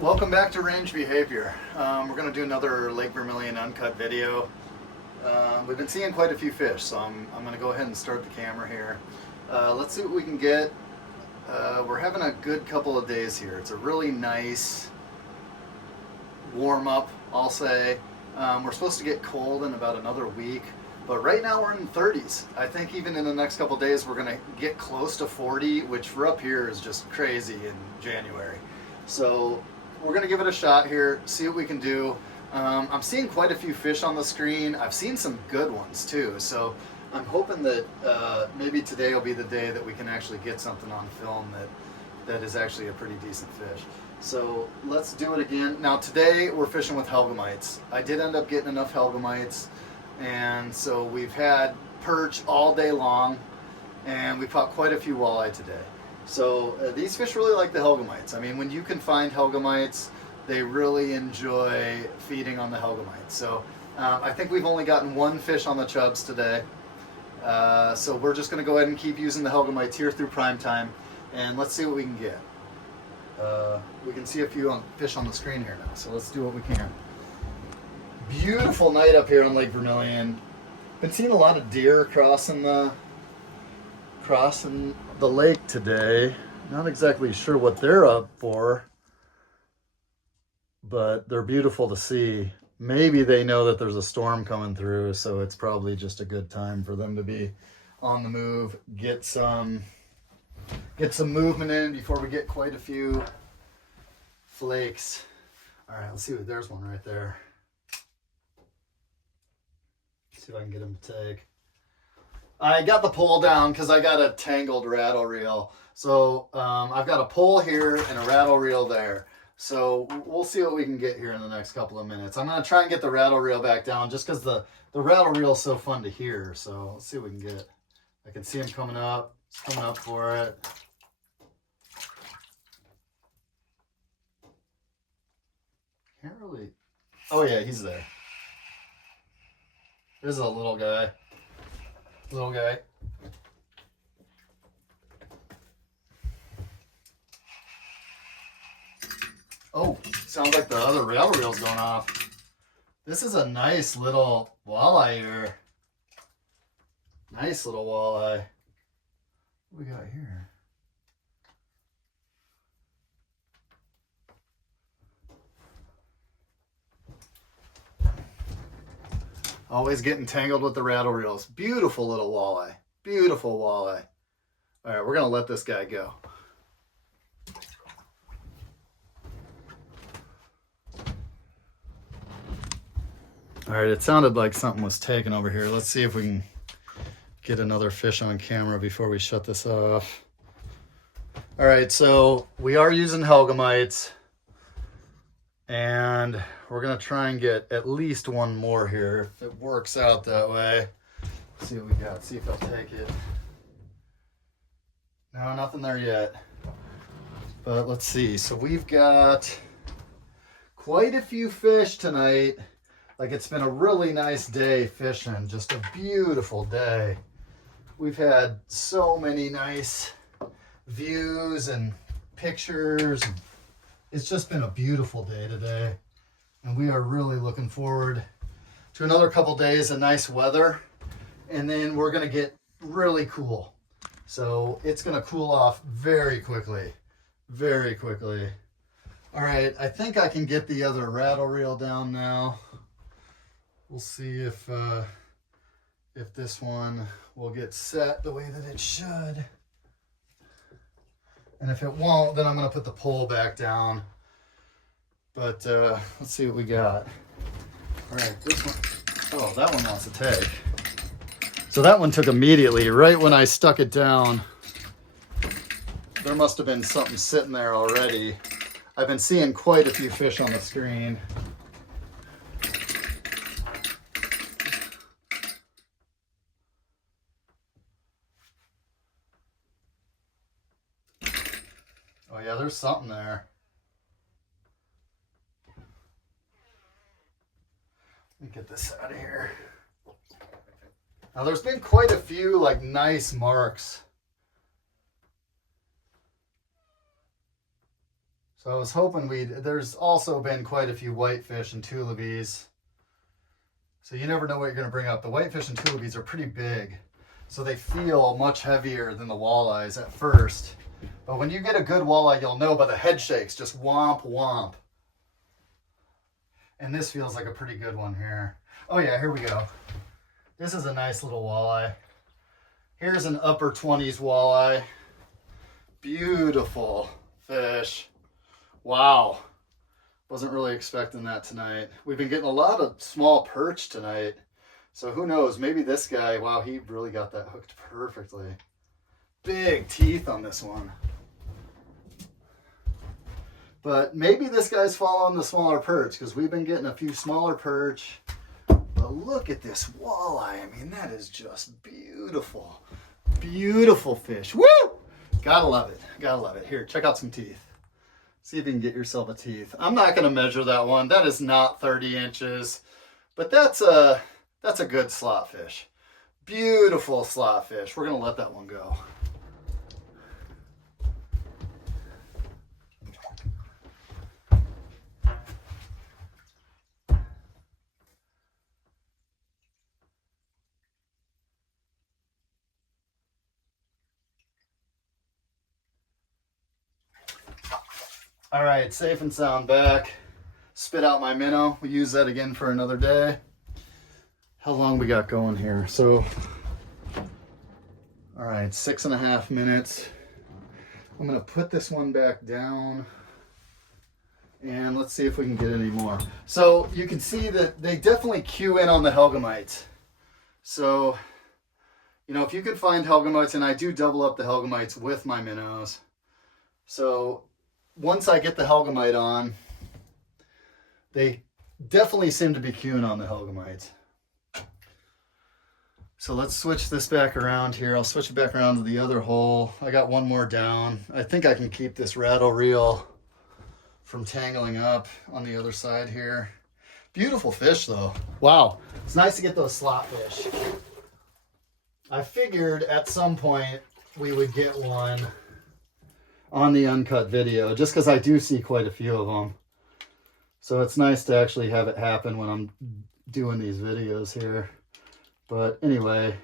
Welcome back to Range Behavior. We're going to do another Lake Vermilion uncut video. We've been seeing quite a few fish, so I'm going to go ahead and start the camera here. Let's see what we can get. We're having a good couple of days here. It's a really nice warm up, I'll say. We're supposed to get cold in about another week, but right now we're in the 30s. I think even in the next couple of days we're going to get close to 40, which for up here is just crazy in January. So we're going to give it a shot here, see what we can do. I'm seeing quite a few fish on the screen. I've seen some good ones too, so I'm hoping that maybe today will be the day that we can actually get something on film that is actually a pretty decent fish. So let's do it again. Now today we're fishing with Hellgrammites. I did end up getting enough Hellgrammites, and so we've had perch all day long, and we caught quite a few walleye today. So these fish really like the Hellgrammites. I mean, when you can find Hellgrammites, they really enjoy feeding on the Hellgrammites. So I think we've only gotten one fish on the chubs today. So we're just going to go ahead and keep using the Hellgrammites here through prime time, and let's see what we can get. We can see a few fish on the screen here now, so let's do what we can. Beautiful night up here on Lake Vermilion. Been seeing a lot of deer crossing the lake today. Not exactly sure what they're up for, but they're beautiful to see. Maybe they know that there's a storm coming through, so it's probably just a good time for them to be on the move, get some movement in before we get quite a few flakes. All right, let's see. There's one right there. Let's see if I can get him to take. I got the pole down because I got a tangled rattle reel. So I've got a pole here and a rattle reel there. So we'll see what we can get here in the next couple of minutes. I'm going to try and get the rattle reel back down just because the rattle reel is so fun to hear. So let's see what we can get. I can see him coming up. He's coming up for it. Can't really... Oh yeah, he's there. There's a little guy. Little guy. Oh, sounds like the other rattle reel's going off. This is a nice little walleye here. Nice little walleye. What we got here? Always getting tangled with the rattle reels. Beautiful little walleye. Beautiful walleye. All right, we're going to let this guy go. All right, it sounded like something was taken over here. Let's see if we can get another fish on camera before we shut this off. All right, so we are using Hellgrammites, and we're going to try and get at least one more here if it works out that way. Let's see what we got. See if they'll take it. No, nothing there yet. But let's see. So we've got quite a few fish tonight. Like, it's been a really nice day fishing. Just a beautiful day. We've had so many nice views and pictures. It's just been a beautiful day today. And we are really looking forward to another couple days of nice weather. And then we're going to get really cool. So it's going to cool off very quickly. Very quickly. All right, I think I can get the other rattle reel down now. We'll see if this one will get set the way that it should. And if it won't, then I'm going to put the pole back down. But let's see what we got. All right, this one. Oh, that one wants to take. So that one took immediately, right when I stuck it down. There must have been something sitting there already. I've been seeing quite a few fish on the screen. Oh yeah, there's something there. Let me get this out of here. Now there's been quite a few like nice marks So I was hoping there's also been quite a few whitefish and tulipies. So you never know what you're going to bring up. The whitefish and tulipies are pretty big, so they feel much heavier than the walleyes at first. But when you get a good walleye, you'll know by the head shakes, just womp womp. And this feels like a pretty good one here. Oh yeah, here we go. This is a nice little walleye. Here's an upper 20s walleye. Beautiful fish. Wow. Wasn't really expecting that tonight. We've been getting a lot of small perch tonight. So who knows, maybe this guy, wow, he really got that hooked perfectly. Big teeth on this one. But maybe this guy's following the smaller perch because we've been getting a few smaller perch. But look at this walleye. I mean, that is just beautiful. Beautiful fish. Woo! Gotta love it. Gotta love it. Here, check out some teeth. See if you can get yourself a teeth. I'm not going to measure that one. That is not 30 inches. But that's a good slot fish. Beautiful slot fish. We're going to let that one go. All right, safe and sound back. Spit out my minnow. We'll use that again for another day. How long we got going here? So, all right, 6.5 minutes. I'm gonna put this one back down and let's see if we can get any more. So you can see that they definitely cue in on the Hellgrammites. So, you know, if you can find Hellgrammites, and I do double up the Hellgrammites with my minnows. So once I get the Hellgrammite on, they definitely seem to be cueing on the Hellgrammites. So let's switch this back around here. I'll switch it back around to the other hole. I got one more down. I think I can keep this rattle reel from tangling up on the other side here. Beautiful fish though. Wow, it's nice to get those slot fish. I figured at some point we would get one on the uncut video, just because I do see quite a few of them. So it's nice to actually have it happen when I'm doing these videos here. But anyway,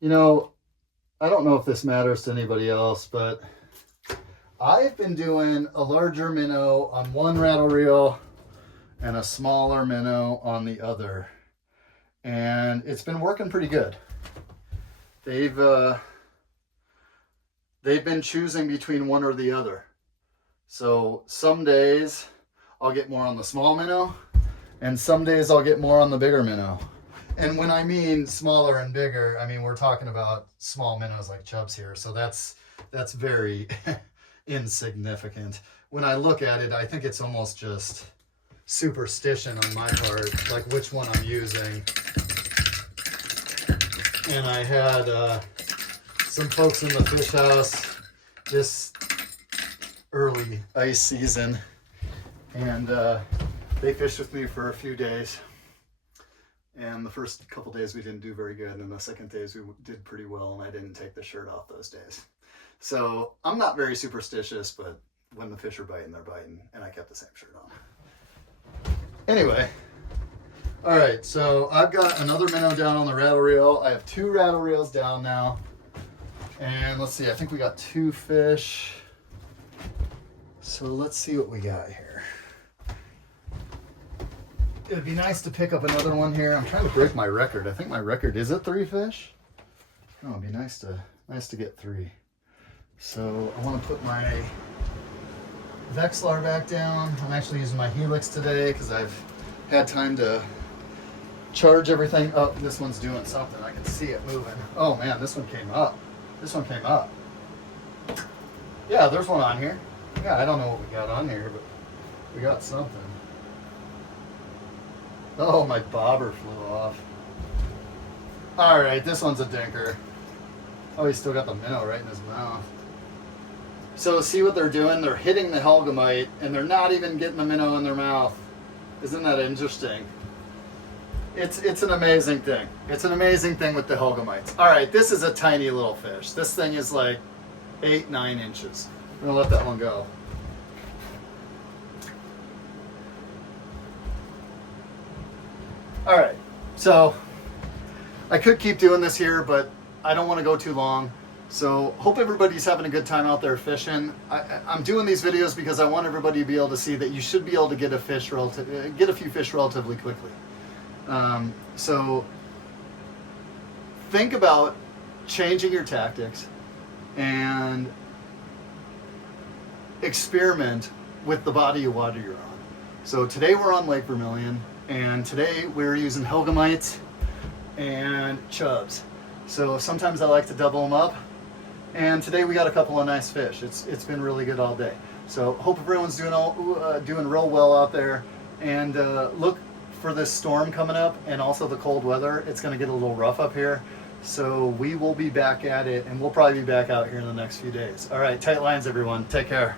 you know, I don't know if this matters to anybody else, but I've been doing a larger minnow on one rattle reel and a smaller minnow on the other. And it's been working pretty good. They've been choosing between one or the other. So some days I'll get more on the small minnow, and some days I'll get more on the bigger minnow. And when I mean smaller and bigger, I mean we're talking about small minnows like chubs here. So that's very insignificant. When I look at it, I think it's almost just superstition on my part, like which one I'm using. And I had some folks in the fish house this early ice season, and they fished with me for a few days. And the first couple days we didn't do very good, and the second days we did pretty well, and I didn't take the shirt off those days. So I'm not very superstitious, but when the fish are biting, they're biting, and I kept the same shirt on. Anyway, all right, so I've got another minnow down on the rattle reel. I have 2 rattle reels down now. And let's see, I think we got 2 fish. So let's see what we got here. It would be nice to pick up another one here. I'm trying to break my record. I think my record is at 3 fish. Oh, it'd be nice to get 3. So I want to put my Vexlar back down. I'm actually using my Helix today because I've had time to charge everything. Oh, this one's doing something. I can see it moving. Oh man, this one came up. This one came up. Yeah, there's one on here. Yeah, I don't know what we got on here, but we got something. Oh, my bobber flew off. All right, this one's a dinker. Oh, he's still got the minnow right in his mouth. So see what they're doing? They're hitting the Hellgrammite, and they're not even getting the minnow in their mouth. Isn't that interesting? It's an amazing thing. It's an amazing thing with the Hellgrammites. All right, this is a tiny little fish. This thing is like 8-9 inches. I'm gonna let that one go. All right, so I could keep doing this here, but I don't want to go too long. So hope everybody's having a good time out there fishing. I'm doing these videos because I want everybody to be able to see that you should be able to get a few fish relatively quickly. So think about changing your tactics and experiment with the body of water you're on. So today we're on Lake Vermilion, and today we're using Hellgrammites and chubs. So sometimes I like to double them up, and today we got a couple of nice fish. It's been really good all day. So hope everyone's doing real well out there, and look for this storm coming up and also the cold weather. It's going to get a little rough up here, so we will be back at it, and we'll probably be back out here in the next few days. All right, tight lines everyone, take care.